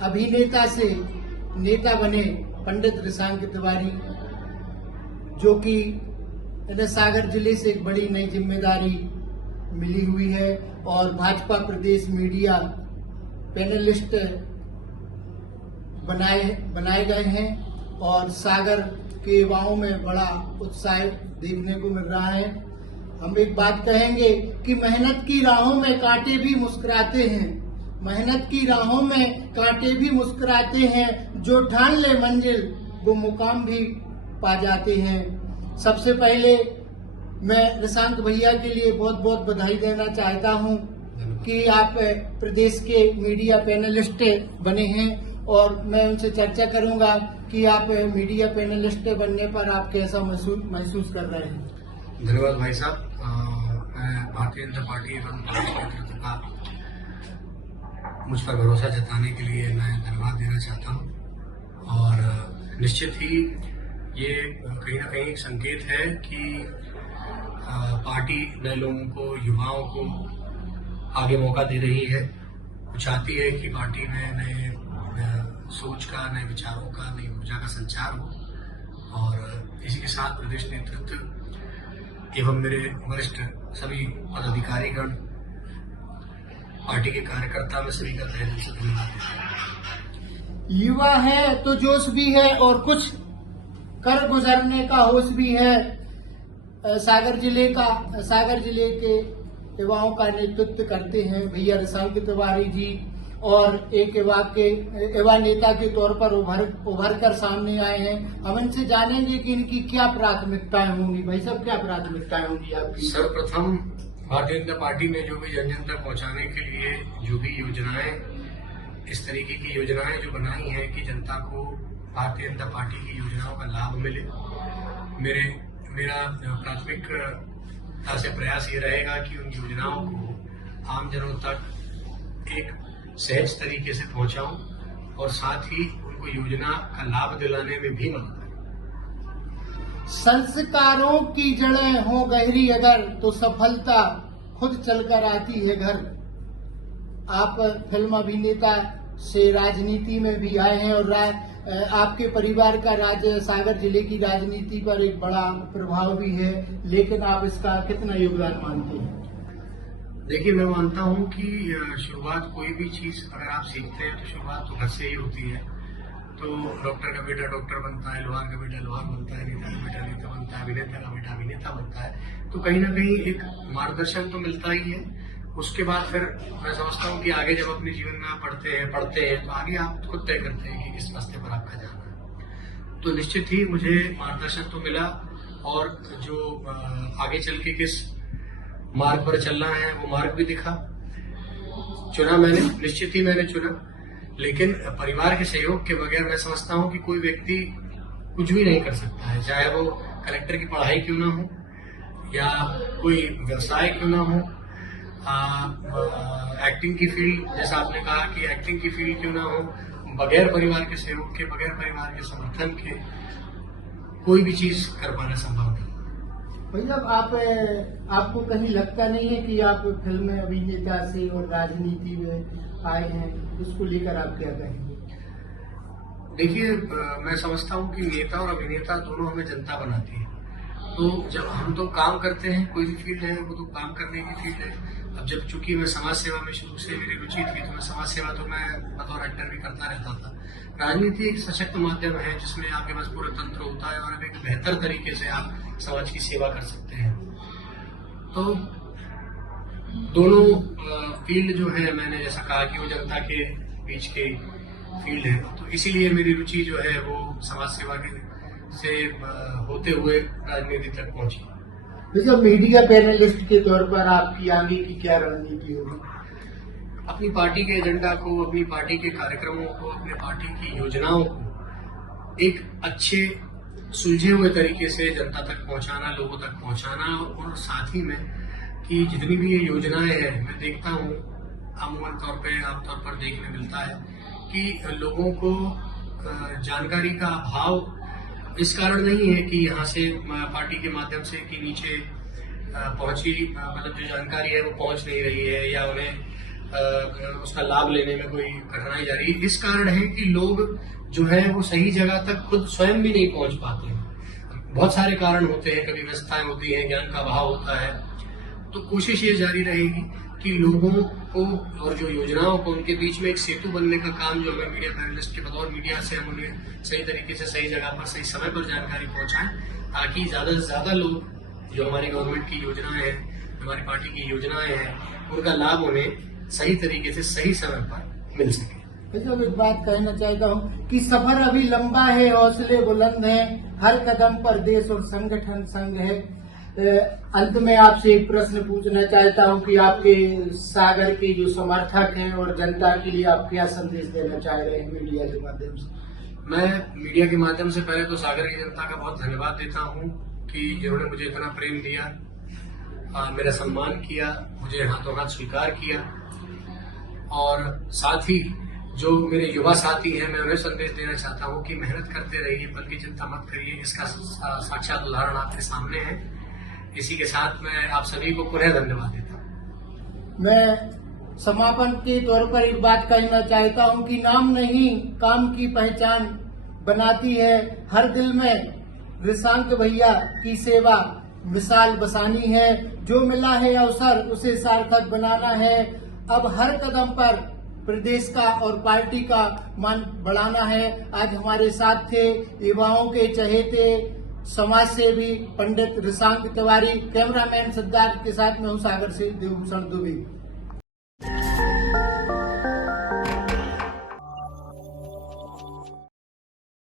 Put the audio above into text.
अभिनेता से नेता बने पंडित रिशांक तिवारी, जो कि इन्हें सागर जिले से एक बड़ी नई जिम्मेदारी मिली हुई है और भाजपा प्रदेश मीडिया पैनलिस्ट बनाए गए हैं और सागर के युवाओं में बड़ा उत्साह देखने को मिल रहा है। हम एक बात कहेंगे कि मेहनत की राहों में कांटे भी मुस्कुराते हैं, मेहनत की राहों में कांटे भी मुस्कुराते हैं, जो ठान ले मंजिल वो मुकाम भी पा जाते हैं। सबसे पहले मैं रिशांक भैया के लिए बहुत बहुत बधाई देना चाहता हूं कि आप प्रदेश के मीडिया पैनलिस्ट बने हैं और मैं उनसे चर्चा करूंगा कि आप मीडिया पैनलिस्ट बनने पर आप कैसा महसूस कर रहे हैं। धन्यवाद भाई साहब। मैं भारतीय जनता पार्टी एवं नेतृत्व का मुझ पर भरोसा जताने के लिए मैं धन्यवाद देना चाहता हूं और निश्चित ही ये कहीं ना कहीं एक संकेत है कि पार्टी नए लोगों को, युवाओं को आगे मौका दे रही है। वो चाहती है कि पार्टी में नए सोच का, नए विचारों का, नई ऊर्जा का संचार हो और इसी के साथ प्रदेश नेतृत्व एवं मेरे वरिष्ठ सभी पदाधिकारीगण, पार्टी के कार्यकर्ता में सभी का तहे दिल से धन्यवाद देता हूं। युवा है तो जोश भी है और कुछ कर गुजरने का होश भी है। सागर जिले के युवाओं का नेतृत्व करते हैं भैया रिशांक तिवारी जी और एक युवा नेता के तौर पर उभर कर सामने आए हैं। हम इनसे जानेंगे कि इनकी क्या प्राथमिकताएं होंगी। भाई साहब, क्या प्राथमिकताएं होंगी आपकी? सर्वप्रथम भारतीय जनता पार्टी ने जो भी जन जन तक पहुंचाने के लिए जो भी योजनाएं, इस तरीके की योजनाएं जो बनाई हैं कि जनता को भारतीय जनता पार्टी की योजनाओं का लाभ मिले, मेरा प्राथमिकता से प्रयास ये रहेगा कि उन योजनाओं को आम जनों तक एक सहज तरीके से पहुंचाऊं और साथ ही उनको योजना का लाभ दिलाने में भी मदद करूं। संस्कारों की जड़ें हो गहरी अगर तो सफलता खुद चलकर आती है घर। आप फिल्म अभिनेता से राजनीति में भी आए हैं और आपके परिवार का सागर जिले की राजनीति पर एक बड़ा प्रभाव भी है, लेकिन आप इसका कितना योगदान मानते हैं? देखिए, मैं मानता हूं कि शुरुआत कोई भी चीज अगर आप सीखते हैं तो शुरुआत तो घर से ही होती है। तो डॉक्टर का बेटा डॉक्टर बनता है, लोहार का बेटा लोहार बनता है, नेता का बेटा नेता बनता है, अभिनेता का बेटा अभिनेता बनता है। तो कहीं ना कहीं एक मार्गदर्शन तो मिलता ही है। उसके बाद फिर मैं समझता हूँ कि आगे जब अपने जीवन में आप पढ़ते हैं तो आगे आप खुद तय करते हैं कि किस रास्ते पर आपका जाना है। तो निश्चित ही मुझे मार्गदर्शन तो मिला और जो आगे चल के किस मार्ग पर चलना है वो मार्ग भी दिखा। निश्चित ही मैंने चुना, लेकिन परिवार के सहयोग के बगैर मैं समझता हूँ कि कोई व्यक्ति कुछ भी नहीं कर सकता है, चाहे वो कलेक्टर की पढ़ाई क्यों ना हो या कोई व्यवसाय क्यों ना हो, एक्टिंग की फील्ड, जैसा आपने कहा कि एक्टिंग की फील्ड क्यों ना हो, बगैर परिवार के सहयोग के, बगैर परिवार के समर्थन के कोई भी चीज कर पाना संभव नहीं। भैया, आपको कहीं लगता नहीं है कि आप फिल्म अभिनेता से और राजनीति में आए हैं, उसको लेकर आप क्या कहेंगे? देखिए, मैं समझता हूँ कि नेता और अभिनेता दोनों हमें जनता बनाती है। तो जब हम तो काम करते हैं, कोई भी फील्ड है वो तो काम करने की फील्ड है। अब जब चूंकि मैं समाज सेवा में शुरू से मेरी रुचि थी तो मैं समाज सेवा तो मैं बतौर एक्टर भी करता रहता था। राजनीति एक सशक्त माध्यम है जिसमें आपके पास पूरा तंत्र होता है और आप एक बेहतर तरीके से आप समाज की सेवा कर सकते हैं। तो दोनों फील्ड जो है, मैंने जैसा कहा कि वो जनता के बीच के फील्ड है, तो इसीलिए मेरी रुचि जो है वो समाज सेवा के से होते हुए राजनीति तक पहुंची। जैसे मीडिया पैनलिस्ट के तौर पर आपकी आगे की क्या रणनीति होगी? अपनी पार्टी के एजेंडा को, अपनी पार्टी के कार्यक्रमों को, अपने पार्टी की योजनाओं को एक अच्छे सुलझे हुए तरीके से जनता तक पहुंचाना, लोगों तक पहुंचाना और साथ ही में कि जितनी भी ये योजनाएं हैं, मैं देखता हूँ आमतौर पर देखने मिलता है कि लोगों को जानकारी का अभाव इस कारण नहीं है कि यहाँ से पार्टी के माध्यम से कि नीचे पहुंची, मतलब जो जानकारी है वो पहुंच नहीं रही है या उन्हें उसका लाभ लेने में कोई कठिनाई जा रही है। इस कारण है कि लोग जो है वो सही जगह तक खुद स्वयं भी नहीं पहुंच पाते हैं। बहुत सारे कारण होते हैं, कभी व्यवस्थाएं होती हैं, ज्ञान का अभाव होता है। तो कोशिश ये जारी रहेगी कि लोगों को और जो योजनाओं को उनके बीच में एक सेतु बनने का काम जो हमें मीडिया पैनलिस्ट के बतौर मीडिया से हम उन्हें सही तरीके से सही जगह पर सही समय पर जानकारी पहुंचाएं, ताकि ज्यादा से ज्यादा लोग जो हमारी गवर्नमेंट की योजनाएं हैं, हमारी पार्टी की योजनाएं हैं, उनका लाभ उन्हें सही तरीके से सही समय पर मिल सके। जब एक बात कहना चाहता हूँ कि सफर अभी लंबा है, हौसले बुलंद हैं, हर कदम पर देश और संगठन संग है। अंत में आपसे एक प्रश्न पूछना चाहता हूँ कि आपके सागर के जो समर्थक हैं और जनता के लिए आप क्या संदेश देना चाह रहे हैं मीडिया के माध्यम से? मैं मीडिया के माध्यम से पहले तो सागर की जनता का बहुत धन्यवाद देता हूँ कि जिन्होंने मुझे इतना प्रेम दिया, मेरा सम्मान किया, मुझे हाथों हाथ स्वीकार किया। और साथ ही जो मेरे युवा साथी हैं, मैं उन्हें संदेश देना चाहता हूँ कि मेहनत करते रहिए, बल्कि चिंता मत करिए। इसका साक्षात उदाहरण आपके सामने है। इसी के साथ मैं आप सभी को पुनः धन्यवाद देता हूँ। मैं समापन के तौर पर एक बात कहना चाहता हूँ कि नाम नहीं, काम की पहचान बनाती है। हर दिल में रिशांक भैया की सेवा मिसाल बसानी है। जो मिला है अवसर उसे सार्थक बनाना है। अब हर कदम पर प्रदेश का और पार्टी का मान बढ़ाना है। आज हमारे साथ थे युवाओं के चहेते समाज सेवी पंडित रिशांक तिवारी। कैमरामैन सिद्धार्थ के साथ मैं हूँ सागर से देवभूषण दुबे।